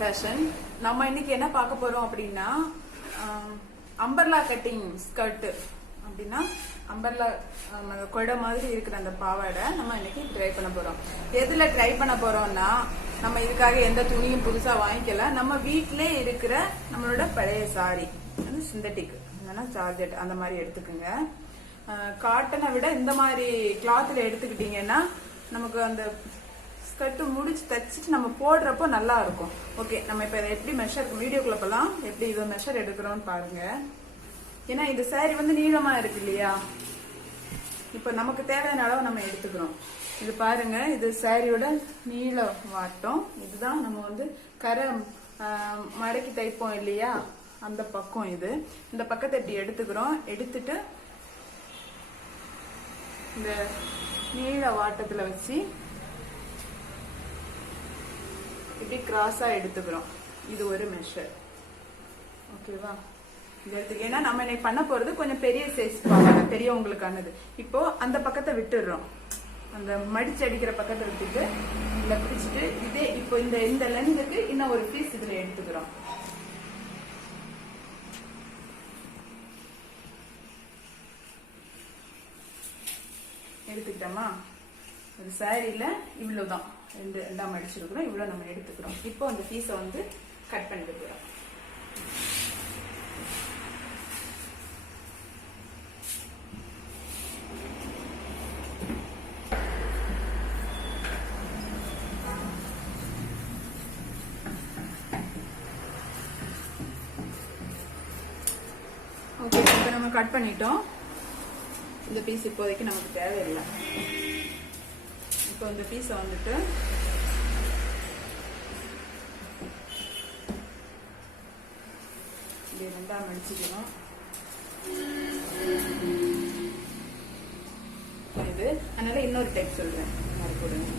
Fashion. நம்ம இன்னைக்கு என்ன பார்க்க போறோம் அப்படின்னா அம்பர்லா கட்டிங் ஸ்கர்ட் அப்படின்னா அம்பர்லா கொடை மாதிரி இருக்கிற அந்த பாவாடை நம்ம இன்னைக்கு ட்ரை பண்ண போறோம். எதுல ட்ரை பண்ண போறோம்னா நம்ம இதுக்காக எந்த துணியும் புதுசா வாங்கிக்கல. நம்ம வீட்டிலே இருக்கிற நம்மளோட பழைய சாரி வந்து சிந்தட்டிக் இல்லைன்னா ஜார்ஜெட் அந்த மாதிரி எடுத்துக்கோங்க. காட்டனை விட இந்த மாதிரி கிளாத்ல எடுத்துக்கிட்டீங்கன்னா நமக்கு அந்த ஸ்கர்ட் முடிச்சு தச்சுட்டு நம்ம போடுறப்போ நல்லா இருக்கும். ஓகே, நம்ம இப்ப எப்படி மெஷர் வீடியோக்குள்ள போலாம், எப்படி இதை மெஷர் எடுக்கிறோம்னு பாருங்க. ஏன்னா இந்த சாரி வந்து நீளமா இருக்கு இல்லையா, இப்ப நமக்கு தேவையான அளவு நம்ம எடுத்துக்கிறோம். இது பாருங்க, இது சாரியோட நீள வாட்டம். இதுதான் நம்ம வந்து கரை மடக்கி தைப்போம் இல்லையா, அந்த பக்கம் இது. இந்த பக்கத்தை இப்படி எடுத்துக்கிறோம். எடுத்துட்டு இந்த நீள வாட்டத்துல வச்சு இப்படி கிராஸா எடுத்துக்கிறோம். இது ஒரு மெஷர். ஓகேவா, இது எடுத்து ஏன்னா நம்ம இன்னைக்கு பண்ண போறது கொஞ்சம் பெரிய சைஸ் பாவாடை, பெரியவங்களுக்கானது. இப்போ அந்த பக்கத்தை விட்டுடுறோம், அந்த மடிச்சு அடிக்கிற பக்கத்தை விட்டுட்டு இதுல பிடிச்சிட்டு இதே இப்போ இந்த லென்த்துக்கு இன்னும் ஒரு பீஸ் இதுல எடுத்துக்கிறோம். எடுத்துக்கிட்டோமா, ஒரு சாரியில இவ்வளவுதான் ரெண்டாம் அடிச்சிருக்கிறோம், இவ்வளவு நம்ம எடுத்துக்கிறோம். இப்போ அந்த பீஸை வந்து கட் பண்ணிட்டு போறோம். ஓகே, இப்போ நம்ம கட் பண்ணிட்டோம். இந்த பீஸ் இப்போதைக்கு நமக்கு தேவையில்லை. இப்போ இந்த பீஸை வந்துட்டு இப்படி ரெண்டாக மடிச்சுக்கணும். இது அதனால இன்னொரு டைப் சொல்றேன். மறுபடியும்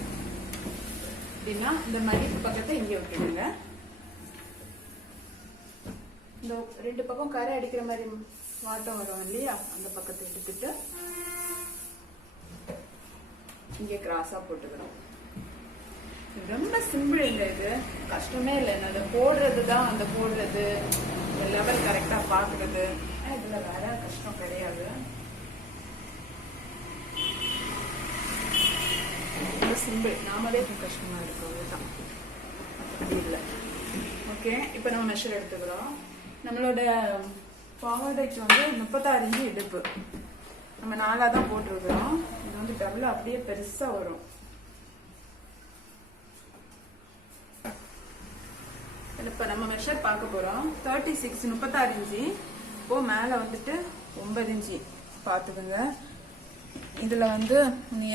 அப்படின்னா இந்த மடிப்பு பக்கத்தை இங்கே விட்டுடுங்க. இந்த ரெண்டு பக்கம் கரை அடிக்கிற மாதிரி வாட்டம் வரும் இல்லையா, அந்த பக்கத்தை எடுத்துட்டு இங்கே கிராஸா போட்டுக்கிறோம். ரொம்ப சிம்பிள் இல்லை, இது கஷ்டமே இல்லை. அதை போடுறதுதான், அந்த போடுறது லெவல் கரெக்டா பாக்குறது, இதுல வேற கஷ்டம் கிடையாது. ரொம்ப சிம்பிள், நாமளே கஷ்டமா இருக்கும், அதுதான் இல்லை. ஓகே, இப்ப நம்ம மெஷர் எடுத்துக்கிறோம். நம்மளோட பாவாடைக்கு வந்து 36 இன்ச்சு இடுப்பு, நம்ம 4 தான் போட்டிருக்கிறோம். இது வந்து டபுள் அப்படியே பெருசா வரும். இப்ப நம்ம மெஷர் பார்க்க போறோம். 36 36 இன்ச்சு. இப்போ மேல வந்துட்டு 9 இன்ச்சு பாத்துக்கோங்க. இதுல வந்து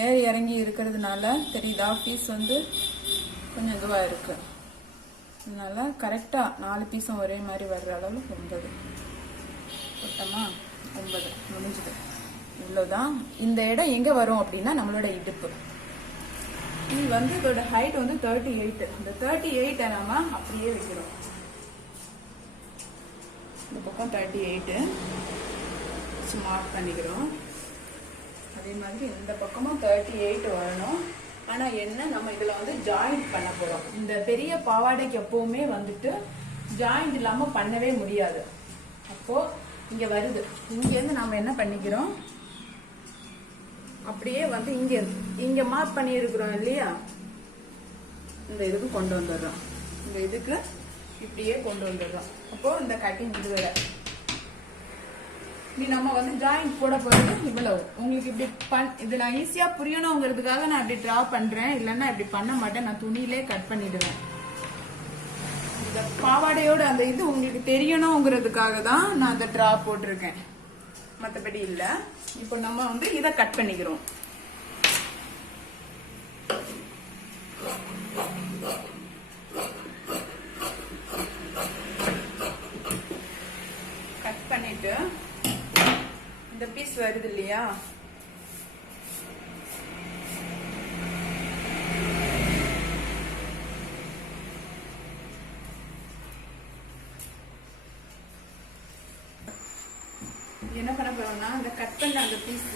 ஏறி இறங்கி இருக்கிறதுனால தெரியுதா, பீஸ் வந்து கொஞ்சம் இதுவா இருக்கு. அதனால கரெக்டா 4 பீஸும் ஒரே மாதிரி வர்ற அளவு 9 போட்டோமா, 9 முடிஞ்சது. இவ்வளவுதான். இந்த இடம் எங்க வரும் அப்படின்னா நம்மளோட இடுப்பு. இது வந்து இதோட ஹைட் வந்து 38. இந்த 38 நாம அப்படியே வைக்கிறோம். இந்த பக்கம் 38 மார்க் பண்ணிக்கிறோம். அதே மாதிரி இந்த பக்கமும் 38 வரணும். ஆனா என்ன, நம்ம இதுல வந்து ஜாயிண்ட் பண்ண போறோம். இந்த பெரிய பாவாடைக்கு எப்பவுமே வந்துட்டு ஜாயிண்ட் இல்லாம பண்ணவே முடியாது. அப்போ இங்க வருது, இங்க இருந்து நம்ம என்ன பண்ணிக்கிறோம், அப்படியே வந்து இங்க மார்க் பண்ணி இருக்கிறோம் இல்லையா, இந்த இதுக்கு கொண்டு வந்துடுறோம். இந்த இதுக்கு இப்படியே கொண்டு வந்துடுறோம். அப்போ இந்த கட்டிங் இது வேற இப்படி நம்ம வந்து ஜாயிண்ட் போட போறது இவ்வளவு. உங்களுக்கு இப்படி இது நான் ஈஸியா புரியணுங்கிறதுக்காக நான் இப்படி டிரா பண்றேன், இல்லைன்னா இப்படி பண்ண மாட்டேன். நான் துணியிலே கட் பண்ணிடுவேன். இந்த பாவாடையோட அந்த இது உங்களுக்கு தெரியணுங்கிறதுக்காக தான் நான் அந்த டிரா போட்டிருக்கேன், மற்றபடி இல்ல. இப்போ நம்ம வந்து இதை கட் பண்ணிக்கிறோம். கட் பண்ணிட்டு இந்த பீஸ் வருது இல்லையா, என்ன பண்ண போறோம்னா இந்த கட் பண்ண அந்த பீஸ்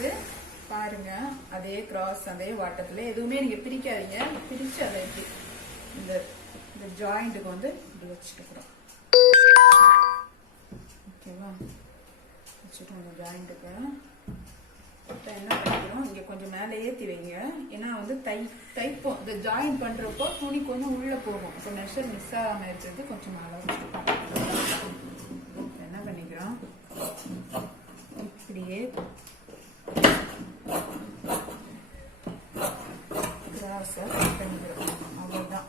பாருங்க, அதே கிராஸ் அதே வாட்டத்துல எதுவுமே நீங்க பிரிக்காதீங்க. பிரிச்சு அதை இந்த இந்த ஜாயிண்ட்டுக்கு வந்து இப்படி வச்சுட்டுக்கிறோம். ஓகேவா, வச்சுட்டோம் இந்த ஜாயிண்ட்டுக்கு. இப்போ என்ன பண்ணிக்கிறோம், இங்கே கொஞ்சம் மேலே ஏற்றி வைங்க. ஏன்னா வந்து தைப்போம் இந்த ஜாயின் பண்ணுறப்போ துணி கொஞ்சம் உள்ளே போகும். இப்போ மெஷர் மிஸ் ஆகாமல் இருக்கிறது கொஞ்சம் மேலே வச்சுருக்கோம். என்ன பண்ணிக்கிறோம், இப்படியே கிராஸை கட் பண்ணிக்கிறோம். அவ்வளோதான்.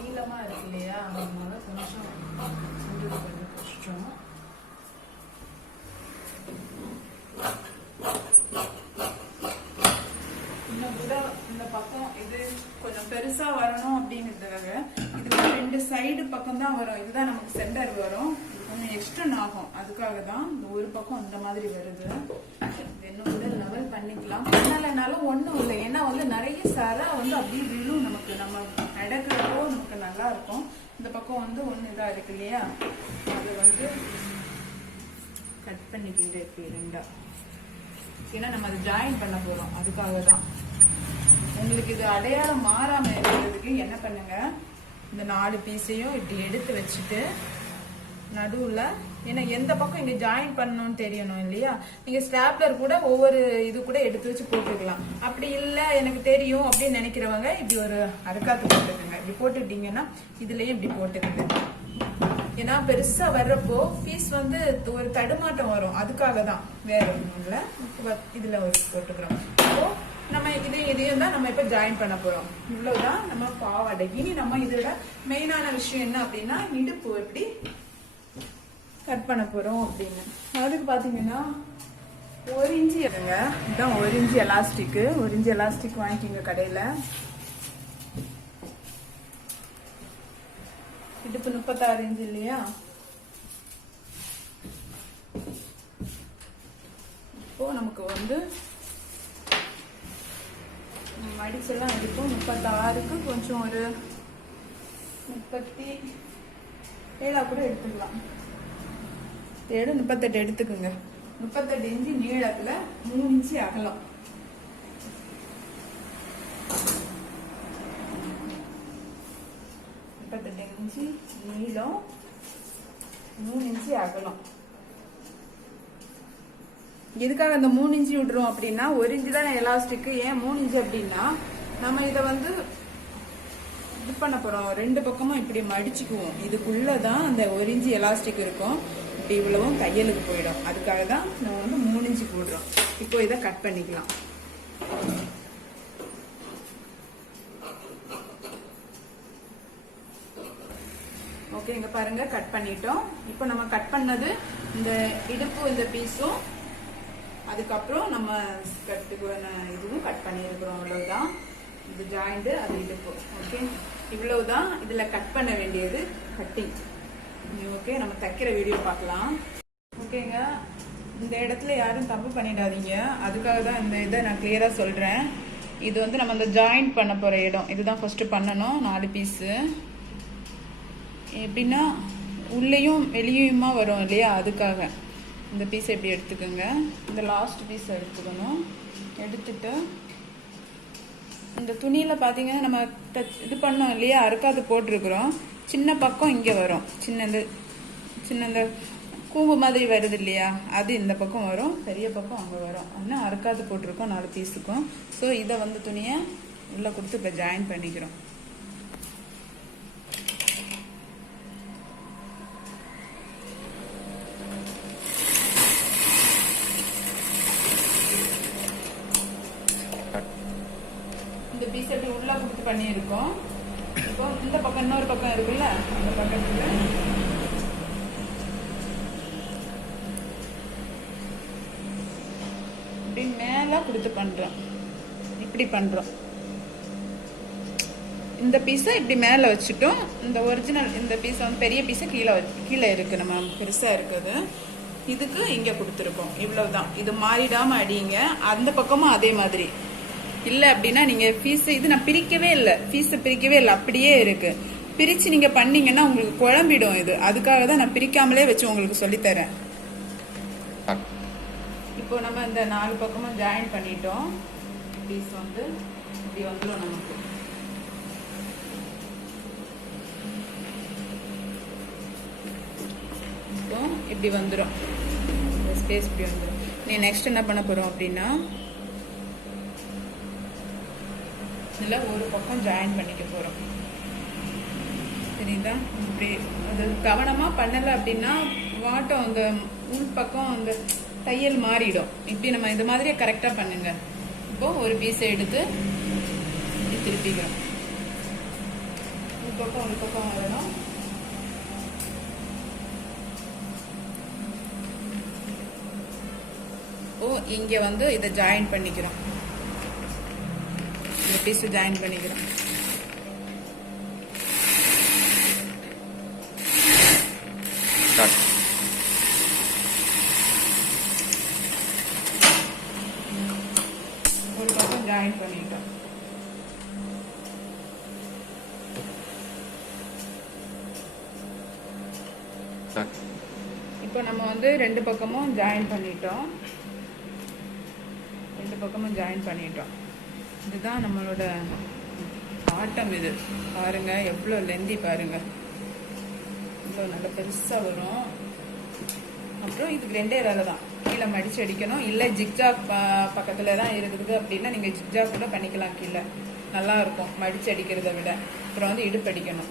நீளமாக இருக்கு இல்லையா, அதனால கொஞ்சம் கொஞ்சம் கஷ்டம். இன்னும் கூட இந்த பக்கம் இது கொஞ்சம் பெருசா வரணும் அப்படிங்கிறதுக்காக இதுக்கு 2 சைடு பக்கம் தான் வரும். இதுதான் நமக்கு சென்டர் வரும். கொஞ்சம் எக்ஸ்டர்ன் ஆகும். அதுக்காக தான் இந்த ஒரு பக்கம் அந்த மாதிரி வருது. இன்னும் கூட லெவல் பண்ணிக்கலாம். பண்ணலைனாலும் ஒன்றும் இல்லை. ஏன்னா வந்து நிறைய சரை வந்து அப்படியே விழும் நமக்கு. நம்ம நடக்கிறப்போ நமக்கு நல்லா இருக்கும். இந்த பக்கம் வந்து ஒன்று இதாக இருக்கு இல்லையா, அது வந்து கட் பண்ணிக்கிட்டு இருக்கு 2. ஏன்னா நம்ம அதை ஜாயின் பண்ண போறோம். அதுக்காக தான். உங்களுக்கு இது அடையாளம் மாறாம இருக்கிறதுக்கு என்ன பண்ணுங்க, இந்த 4 பீஸையும் இப்படி எடுத்து வச்சுட்டு நடுவுல, ஏன்னா எந்த பக்கம் இங்க ஜாயின் பண்ணணும்னு தெரியணும் இல்லையா, நீங்க ஸ்டாப்லர் கூட ஒவ்வொரு இது கூட எடுத்து வச்சு போட்டுக்கலாம். அப்படி இல்லை எனக்கு தெரியும் அப்படின்னு நினைக்கிறவங்க இப்படி ஒரு அரைக்காத்து போட்டுக்கோங்க. இப்படி போட்டுக்கிட்டீங்கன்னா இதுலயும் இப்படி போட்டுக்கோங்க. ஏன்னா பெருசா வர்றப்போ பீஸ் வந்து ஒரு தடுமாட்டம் வரும். அதுக்காக தான், வேற ஒன்றும் இல்லை. இதுல ஒரு போட்டுக்கிறோம். இப்போ நம்ம இதையும் தான் நம்ம இப்ப ஜாயின் பண்ண போறோம். இவ்வளவுதான் நம்ம பாவாடை. இனி நம்ம இதோட மெயினான விஷயம் என்ன அப்படின்னா, இடுப்பு எப்படி கட் பண்ண போறோம் அப்படின்னு. அதுக்கு பாத்தீங்கன்னா 1 இன்ச்சு எடுங்க. இதுதான் 1 இன்ச்சு எலாஸ்டிக். 1 இன்ச்சு எலாஸ்டிக் வாங்கிக்கிங்க கடையில. இடுப்பு 36 இன்ச்சு இல்லையா, இப்போ நமக்கு வந்து மடிச்செல்லாம் எடுக்கும். 36க்கு கொஞ்சம் ஒரு 37 கூட எடுத்துக்கலாம். 38 எடுத்துக்குங்க. 38 இன்ச்சு நீளத்துல 3 இன்ச்சு அகலம். இன்ச்சு நீளம், 3 இன்ச்சு அகலம். எதுக்காக அந்த 3 இன்ச்சு விடுறோம் அப்படின்னா, 1 இன்ச்சு தான் எலாஸ்டிக். ஏன் 3 இன்ச்சு அப்படின்னா, நம்ம இதை வந்து இது பண்ண போறோம். 2 பக்கமும் இப்படி மடிச்சுக்குவோம். இதுக்குள்ளதான் அந்த 1 இன்ச்சு எலாஸ்டிக் இருக்கும். இப்படி இவ்வளவும் தையலுக்கு போயிடும். அதுக்காக தான் நம்ம வந்து 3 இன்ச்சு போடுறோம். இப்போ இதை கட் பண்ணிக்கலாம். ஓகே, இங்க பாருங்க கட் பண்ணிட்டோம். இப்போ நம்ம கட் பண்ணது இந்த இடுப்பு, இந்த பீஸும், அதுக்கப்புறம் நம்ம ஸ்கர்ட்டுக்கு இதுவும் கட் பண்ணியிருக்கிறோம். அவ்வளவுதான். இது ஜாயிண்ட், அது இடுப்பு. ஓகே, இவ்வளவுதான் இதுல கட் பண்ண வேண்டியது கட்டிங். ஓகே, நம்ம தைக்கிற வீடியோ பார்க்கலாம். ஓகேங்க, இந்த இடத்துல யாரும் தப்பு பண்ணிடாதீங்க. அதுக்காக தான் இந்த இதை நான் கிளியரா சொல்றேன். இது வந்து நம்ம இந்த ஜாயிண்ட் பண்ண போற இடம். இதுதான் ஃபர்ஸ்ட் பண்ணணும். 4 பீஸு எப்படின்னா உள்ளேயும் வெளியுமா வரும் இல்லையா, அதுக்காக இந்த பீஸை எப்படி எடுத்துக்கோங்க. இந்த லாஸ்ட் பீஸ் எடுத்துக்கணும். எடுத்துட்டு இந்த துணியில பாத்தீங்கன்னா நம்ம இது பண்ணோம் இல்லையா, அறுக்காது போட்டிருக்கிறோம். சின்ன பக்கம் இங்க வரும். சின்ன இந்த கூம்பு மாதிரி வருது இல்லையா, அது இந்த பக்கம் வரும். பெரிய பக்கம் அங்க வரும். ஆனால் அறுக்காது போட்டிருக்கோம் 4 பீஸுக்கும். ஸோ இதை வந்து துணியை உள்ள கொடுத்து இப்போ ஜாயின் பண்ணிக்கிறோம். இந்த பீஸ் எப்படி உள்ள கொடுத்து பண்ணியிருக்கோம். இப்போ இந்த பக்கம் இன்னொரு பக்கம் இருக்குல்ல, அந்த பக்கத்துல இப்படி மேல கொடுத்து பண்றோம். இப்படி பண்றோம். இந்த பீஸை இப்படி மேல வச்சுட்டோம். இந்த ஒரிஜினல் இந்த பீஸ் வந்து பெரிய பீஸை கீழே இருக்கு, நம்ம பெருசா இருக்குது. இதுக்கு இங்க கொடுத்துருக்கோம். இவ்வளவுதான். இது மாறிடாம அடிங்க. அந்த பக்கமும் அதே மாதிரி. இல்ல அப்படின்னா நீங்க பீஸ் இது நான் பிரிக்கவே இல்லை, பீஸை பிரிக்கவே இல்லை, அப்படியே இருக்கு. பிரிச்சு நீங்க பண்ணீங்கன்னா உங்களுக்கு குழம்பிடும் இது. அதுக்காக தான் நான் பிரிக்காமலே வச்சு உங்களுக்கு சொல்லித்தரேன். இப்போ நம்ம இந்த 4 பக்கமும் ஜாயின் பண்ணிட்டோம். பீஸ் வந்து இப்படி வந்துடும் நமக்கு. இப்போ இப்படி வந்துடும், ஸ்பேஸ் இப்படி வந்துடும். நீ நெக்ஸ்ட் என்ன பண்ண போறோம் அப்படின்னா இதில் ஒரு பக்கம் ஜாயின் பண்ணிக்க போகிறோம். சரிங்களா? இப்படி அது கவனமாக பண்ணலை அப்படின்னா வாட்டம் அந்த உள் பக்கம் அந்த தையல் மாறிடும். இப்படி நம்ம இது மாதிரியே கரெக்டாக பண்ணுங்க. இப்போ ஒரு பீஸை எடுத்து திருப்பிக்கிறோம். ஒரு பக்கம் வரணும். இப்போ இங்கே வந்து இதை ஜாயின் பண்ணிக்கிறோம். இந்த பீஸ் ஜாயின் பண்ணிக்கிறோம். ஒரு பக்கம் ஜாயின் பண்ணிட்டோம். இப்போ நம்ம வந்து 2 பக்கமும் ஜாயின் பண்ணிட்டோம். இதுதான் நம்மளோட ஆட்டம். இது பாருங்க எவ்வளோ லெந்தி பாருங்க, இவ்வளோ நல்ல பெருசாக வரும். அப்புறம் இதுக்கு 2 வேலை தான். கீழே மடிச்சு அடிக்கணும். இல்லை ஜிக்ஜாக் பக்கத்தில் தான் இருக்குது அப்படின்னா நீங்கள் ஜிக்ஜாக் கூட பண்ணிக்கலாம். கீழே நல்லா இருக்கும் மடிச்சு அடிக்கிறத விட. அப்புறம் வந்து இடுப்பு அடிக்கணும்.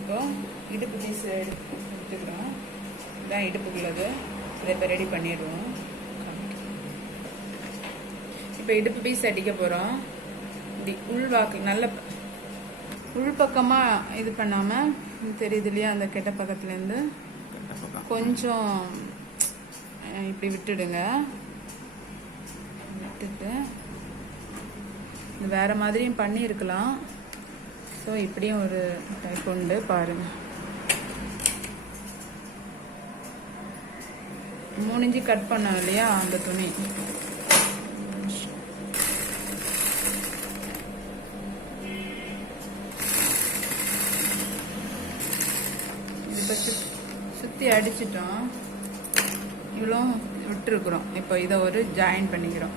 இப்போ இடுப்பு பீஸ் எடுத்துக்கிறோம். இதுதான் இடுப்புக்குள்ளது. இதை இப்போ ரெடி பண்ணிடுவோம். இப்போ இடுப்பு பீஸ் அடிக்க போகிறோம். இப்படி உள்வாக்கு நல்ல உள்பக்கமாக இது பண்ணாமல் தெரியுது இல்லையா, அந்த கெட்ட பக்கத்துலேருந்து கொஞ்சம் இப்படி விட்டுடுங்க. விட்டுட்டு வேற மாதிரியும் பண்ணியிருக்கலாம். ஸோ இப்படியும் ஒரு டைப் உண்டு பாருங்க. 3 இன்ச்சு கட் பண்ணோம் இல்லையா அந்த துணி, சுற்றி அடிச்சிட்டோம். இவ்வளோ விட்டுருக்குறோம். இப்போ இதை ஒரு ஜாயின் பண்ணிக்கிறோம்.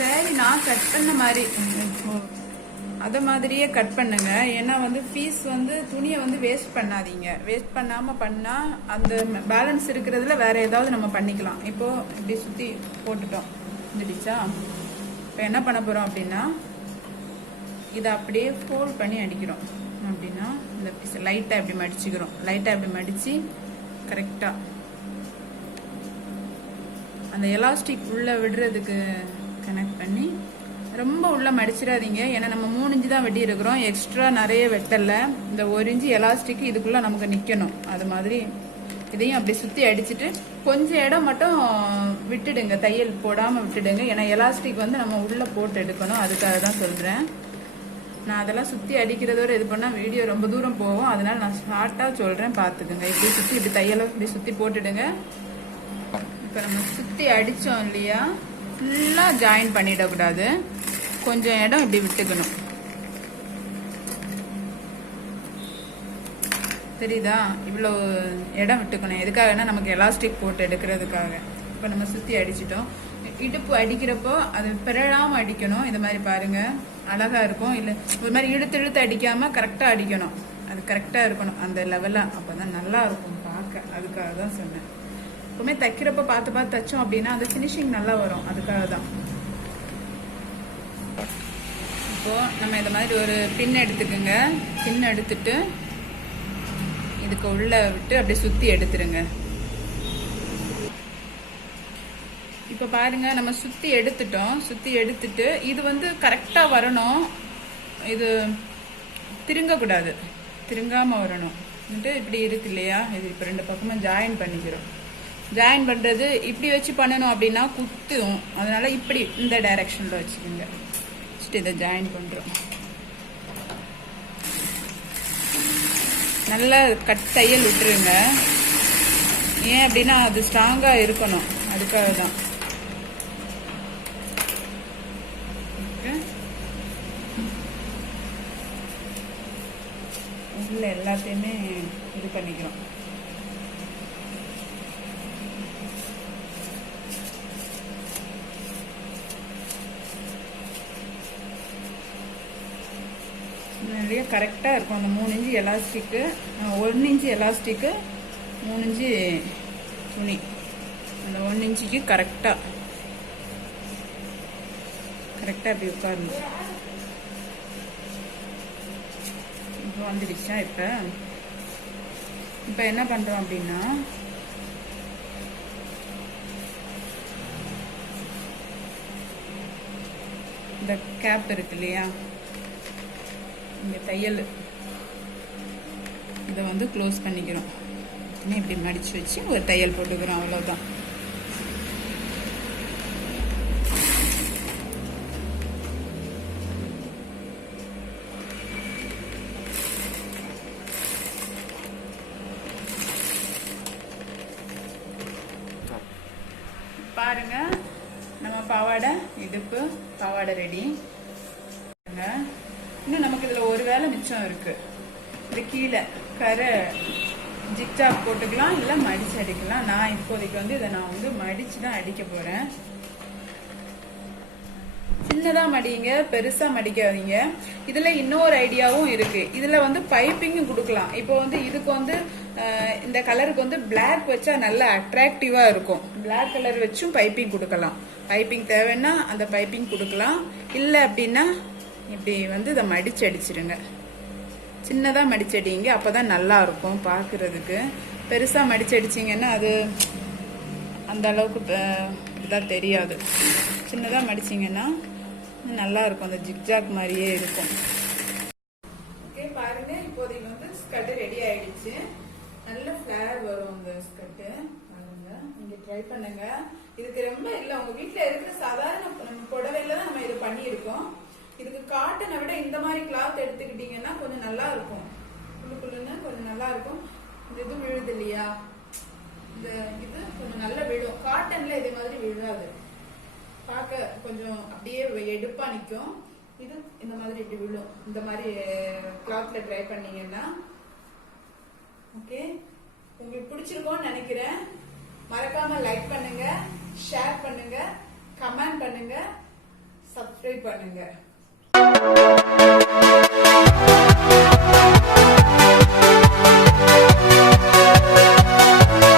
சரி, நான் கட் பண்ண மாதிரி அதை மாதிரியே கட் பண்ணுங்க. ஏன்னா வந்து பீஸ் வந்து துணியை வந்து வேஸ்ட் பண்ணாதீங்க. வேஸ்ட் பண்ணாமல் பண்ணால் அந்த பேலன்ஸ் இருக்கிறதுல வேற ஏதாவது நம்ம பண்ணிக்கலாம். இப்போ இப்படி சுற்றி போட்டுட்டோம். வந்துடுச்சா? இப்போ என்ன பண்ண போகிறோம் அப்படின்னா இதை அப்படியே ஃபோல்ட் பண்ணி அடிக்கிறோம். அப்படின்னா இந்த பீஸ் லைட்டாக இப்படி மடிச்சுக்கிறோம். லைட்டாக இப்படி மடித்து கரெக்டாக அந்த எலாஸ்டிக் உள்ளே விடுறதுக்கு கனெக்ட் பண்ணி ரொம்ப உள்ள மடிச்சிடாதீங்க. ஏன்னா நம்ம 3 இன்ச்சு தான் வெட்டி இருக்கிறோம். எக்ஸ்ட்ரா நிறைய வெட்டல. இந்த 1 இன்ச்சு எலாஸ்டிக் இதுக்குள்ள நமக்கு நிக்கணும். அது மாதிரி இதையும் அப்படி சுத்தி அடிச்சுட்டு கொஞ்சம் இடம் மட்டும் விட்டுடுங்க, தையல் போடாம விட்டுடுங்க. ஏன்னா எலாஸ்டிக் வந்து நம்ம உள்ள போட்டு எடுக்கணும். அதுக்காக தான் சொல்றேன். நான் அதெல்லாம் சுத்தி அடிக்கிறதோட இது பண்ணா வீடியோ ரொம்ப தூரம் போகும். அதனால நான் ஷார்ட்டா சொல்றேன், பாத்துக்கோங்க. இப்படி சுத்தி இப்படி தையலை இப்படி சுத்தி போட்டுடுங்க. இப்ப நம்ம சுத்தி அடிச்சோம் இல்லையா, ஃபுல்லா ஜாயின் பண்ணிடக்கூடாது. கொஞ்சம் இடம் இப்படி விட்டுக்கணும். தெரியுதா? இவ்வளோ இடம் விட்டுக்கணும். எதுக்காகனா நமக்கு எலாஸ்டிக் போட்டு எடுக்கிறதுக்காக. இப்போ நம்ம சுற்றி அடிச்சிட்டோம். இடுப்பு அடிக்கிறப்போ அது பிறழாமல் அடிக்கணும். இது மாதிரி பாருங்க, அழகா இருக்கும். இல்லை ஒரு மாதிரி இழுத்து இழுத்து அடிக்காம கரெக்டாக அடிக்கணும். அது கரெக்டாக இருக்கணும் அந்த லெவலாக. அப்போ தான் நல்லா இருக்கும் பார்க்க. அதுக்காக தான் சொன்னேன். எப்பவுமே தைக்கிறப்ப பார்த்து பார்த்து தைச்சோம் அப்படின்னா அந்த ஃபினிஷிங் நல்லா வரும். அதுக்காக தான். இப்போ நம்ம இந்த மாதிரி ஒரு பின் எடுத்துக்கோங்க. பின் எடுத்துட்டு இதுக்கு உள்ள விட்டு அப்படியே சுத்தி எடுத்துருங்க. இப்ப பாருங்க, நம்ம சுத்தி எடுத்துட்டோம். சுத்தி எடுத்துட்டு இது வந்து கரெக்டா வரணும். இது திருங்க கூடாது, திருங்காம வரணும். இப்படி இருக்கு இல்லையா, இது இப்ப 2 பக்கமும் ஜாயின் பண்ணிக்கிறோம். ஜாயின் பண்றது இப்படி வச்சு பண்ணணும் அப்படின்னா குத்தும். அதனால இப்படி இந்த டைரக்ஷன்ல வச்சுக்கோங்க. இதை ஜாயின் பண்றோம். நல்ல தையல் விட்டுருங்க. ஏன் அப்படின்னா அது ஸ்ட்ராங்கா இருக்கணும், அதுக்காக தான். உள்ள எல்லாத்தையுமே இது பண்ணிக்கிறோம். நிறைய கரெக்டாக இருக்கும். அந்த 3 inch elastic, 1 inch elastic, 3 inch துணி. அந்த 1 இன்ச்சுக்கு கரெக்டாக இப்படி உட்காரணும். இப்போ வந்துடுச்சா? இப்போ என்ன பண்ணுறோம் அப்படின்னா, இந்த கேப் இருக்கு இல்லையா, இந்த தையல் இதை வந்து க்ளோஸ் பண்ணிக்கிறோம். இப்படி மடிச்சு வச்சு ஒரு தையல் போட்டுக்கிறோம், அவ்வளோதான். பாருங்க, நம்ம பாவாடை இடுப்பு பாவாடை ரெடி. இன்னும் நமக்கு இதுல ஒரு வேலை மிச்சம் இருக்கு. இது கீழே கரை ஜிக்ஜாக் போட்டுக்கலாம், இல்ல மடிச்சு அடிக்கலாம். நான் இப்போதைக்கு வந்து இதை நான் வந்து மடிச்சு தான் அடிக்க போறேன். சின்னதா மடிங்க, பெருசா மடிக்காதீங்க. இதுல இன்னொரு ஐடியாவும் இருக்கு. இதுல வந்து பைப்பிங்கும் கொடுக்கலாம். இப்போ வந்து இதுக்கு வந்து இந்த கலருக்கு வந்து பிளாக் வச்சா நல்ல அட்ராக்டிவா இருக்கும். பிளாக் கலர் வச்சும் பைப்பிங் கொடுக்கலாம். பைப்பிங் தேவைன்னா அந்த பைப்பிங் கொடுக்கலாம். இல்ல அப்படின்னா இப்படி வந்து இதை மடிச்சு அடிச்சிருங்க. சின்னதா மடிச்சடிங்க, அப்பதான் நல்லா இருக்கும் பாக்குறதுக்கு. பெருசா மடிச்சடிச்சிங்கன்னா அது அந்த அளவுக்கு இதாக தெரியாது. சின்னதா மடிச்சிங்கன்னா நல்லா இருக்கும், அந்த ஜிக்ஜாக் மாதிரியே இருக்கும். ஓகே, பாருங்க, இப்போதைக்கு வந்து ஸ்கர்ட் ரெடி ஆயிடுச்சு. நல்ல ஃபிளேர் வரும் இந்த ஸ்கர்ட். பாருங்க, நீங்க ட்ரை பண்ணுங்க. இதுக்கு ரொம்ப இல்ல, உங்க வீட்டுல இருக்கிற சாதாரண புடவையில தான் நம்ம இது பண்ணியிருக்கோம். இதுக்கு காட்டனை விட இந்த மாதிரி கிளாத் எடுத்துக்கிட்டீங்கன்னா கொஞ்சம் நல்லா இருக்கும். குள்ளுன்னு கொஞ்சம் நல்லா இருக்கும். இந்த இது விழுது இல்லையா, இந்த இது கொஞ்சம் நல்லா விழும். காட்டன்ல இதே மாதிரி விழாது, பார்க்க கொஞ்சம் அப்படியே எடுப்பா நிக்கும். இது இந்த மாதிரி இப்படி விழும். இந்த மாதிரி கிளாத்ல ட்ரை பண்ணீங்கன்னா ஓகே. உங்களுக்கு பிடிச்சிருக்கோன்னு நினைக்கிறேன். மறக்காம லைக் பண்ணுங்க, ஷேர் பண்ணுங்க, கமெண்ட் பண்ணுங்க, சப்ஸ்கிரைப் பண்ணுங்க.